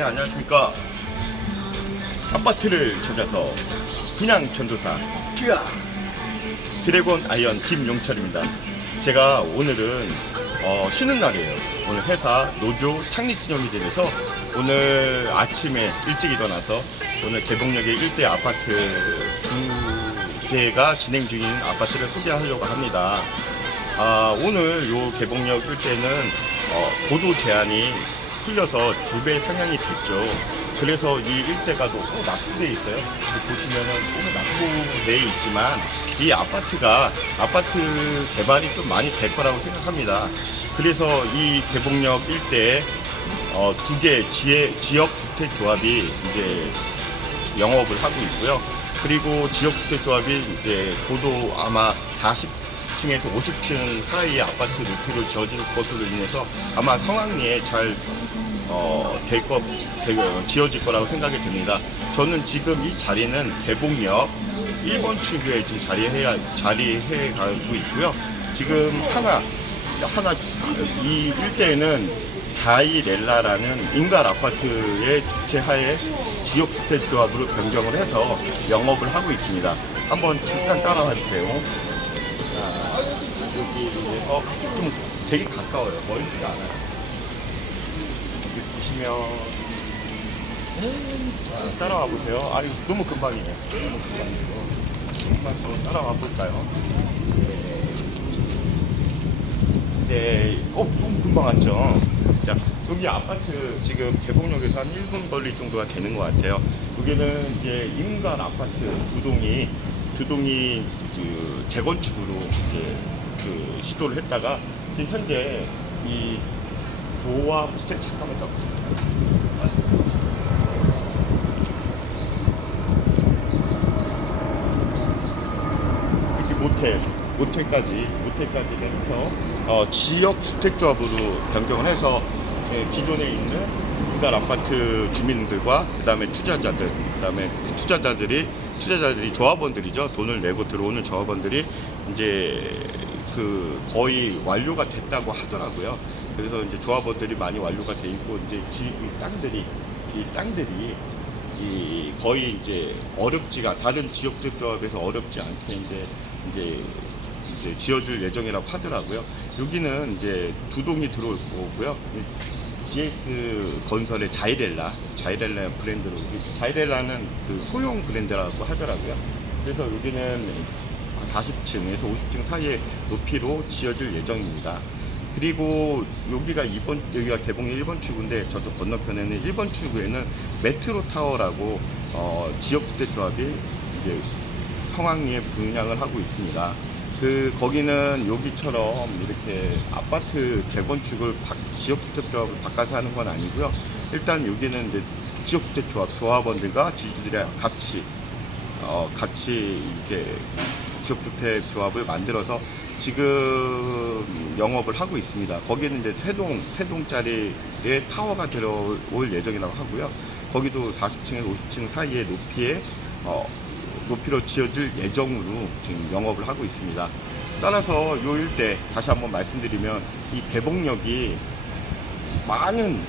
네, 안녕하십니까. 아파트를 찾아서 그냥 전도사 기가 드래곤 아이언 김용철입니다. 제가 오늘은 어, 쉬는 날이에요. 오늘 회사 노조 창립 기념일이 돼서 오늘 아침에 일찍 일어나서 오늘 개봉역의 일대 아파트 두 개가 진행 중인 아파트를 소개하려고 합니다. 아, 오늘 요 개봉역 일대는 어, 고도 제한이 풀려서 두 배 상향이 됐죠. 그래서 이 일대가 너무 낙후돼 있어요. 보시면은 너무 낙후돼 있지만 이 아파트가 아파트 개발이 좀 많이 될 거라고 생각합니다. 그래서 이 개봉역 일대에 어, 두개 지역 주택 조합이 이제 영업을 하고 있고요. 그리고 지역 주택 조합이 이제 고도 아마 40 층에서 50층 사이의 아파트 높이를 지어줄 것으로 인해서 아마 성황리에 잘, 어, 될 것, 되- 지어질 거라고 생각이 듭니다. 저는 지금 이 자리는 대봉역 1번 출구에 지금 자리해, 자리해 가고 있고요. 지금 하나, 하나, 이 일대에는 자이렐라라는 인갈 아파트의 주체하에 지역주택조합으로 변경을 해서 영업을 하고 있습니다. 한번 잠깐 따라와 주세요. 자, 여기, 어, 좀 되게 가까워요. 멀지가 않아요. 여기 보시면, 자, 따라와 보세요. 아유, 너무 금방이에요. 너무 금방이고. 조금만 더 따라와 볼까요? 네, 어, 너무 금방 왔죠. 자, 여기 아파트 지금 개봉역에서 한 1분 거리 정도가 되는 것 같아요. 여기는 이제 인간 아파트 두 동이, 두 동이 그 재건축으로 이제 그 시도를 했다가 지금 현재 이 조합, 제- 잠깐만 더. 이렇게 모텔, 모텔까지, 모텔까지 해서 어, 지역 주택조합으로 변경을 해서 예, 기존에 있는 인간 아파트 주민들과 그 다음에 투자자들, 그 다음에 그 투자자들이 투자자들이 조합원들이죠. 돈을 내고 들어오는 조합원들이 이제 그 거의 완료가 됐다고 하더라고요. 그래서 이제 조합원들이 많이 완료가 돼 있고 이제 지, 이 땅들이 이 땅들이 이 거의 이제 어렵지가 다른 지역주택조합에서 어렵지 않게 이제 이제 이제 지어줄 예정이라고 하더라고요. 여기는 이제 두 동이 들어오고요. GS 건설의 자이렐라, 자이렐라 브랜드로 이 자이렐라는 그 소형 브랜드라고 하더라고요. 그래서 여기는 40층에서 50층 사이의 높이로 지어질 예정입니다. 그리고 여기가 2번 여기가 개봉의 1번 출구인데 저쪽 건너편에는 1번 출구에는 메트로 타워라고 어, 지역주택조합이 이제 성황리에 분양을 하고 있습니다. 그 거기는 여기처럼 이렇게 아파트 재건축을 바- 지역주택조합을 바꿔서 하는 건 아니고요. 일단 여기는 이제 지역주택조합 조합원들과 지주들의 같이 어, 같이 이렇게 지역주택 조합을 만들어서 지금 영업을 하고 있습니다. 거기는 이제 세동, 세동짜리의 타워가 들어올 예정이라고 하고요. 거기도 40층에서 50층 사이의 높이에, 어, 높이로 지어질 예정으로 지금 영업을 하고 있습니다. 따라서 요 일대, 다시 한번 말씀드리면 이 개봉역이 많은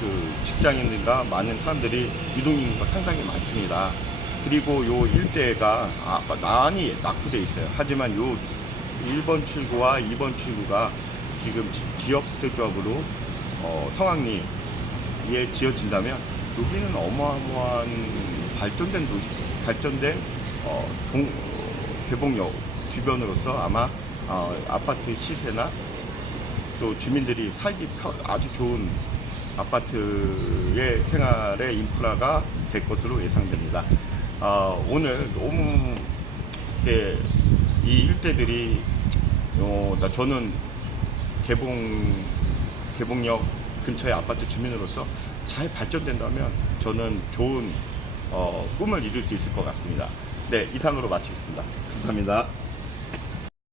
그 직장인들과 많은 사람들이 유동인구가 상당히 많습니다. 그리고 요 일대가 아, 많이 낙후돼 있어요. 하지만 요 1번 출구와 2번 출구가 지금 지- 지역 주택조합으로 어, 성황리에 지어진다면 여기는 어마어마한 발전된 도시, 발전된 어, 동, 어, 개봉역 주변으로서 아마 어, 아파트 시세나 또 주민들이 살기 편- 아주 좋은 아파트의 생활의 인프라가 될 것으로 예상됩니다. 어, 오늘 너무 이렇게 이 일대들이 어, 나 저는 개봉 개봉역 근처의 아파트 주민으로서 잘 발전된다면 저는 좋은 어, 꿈을 이룰 수 있을 것 같습니다. 네, 이상으로 마치겠습니다. 감사합니다.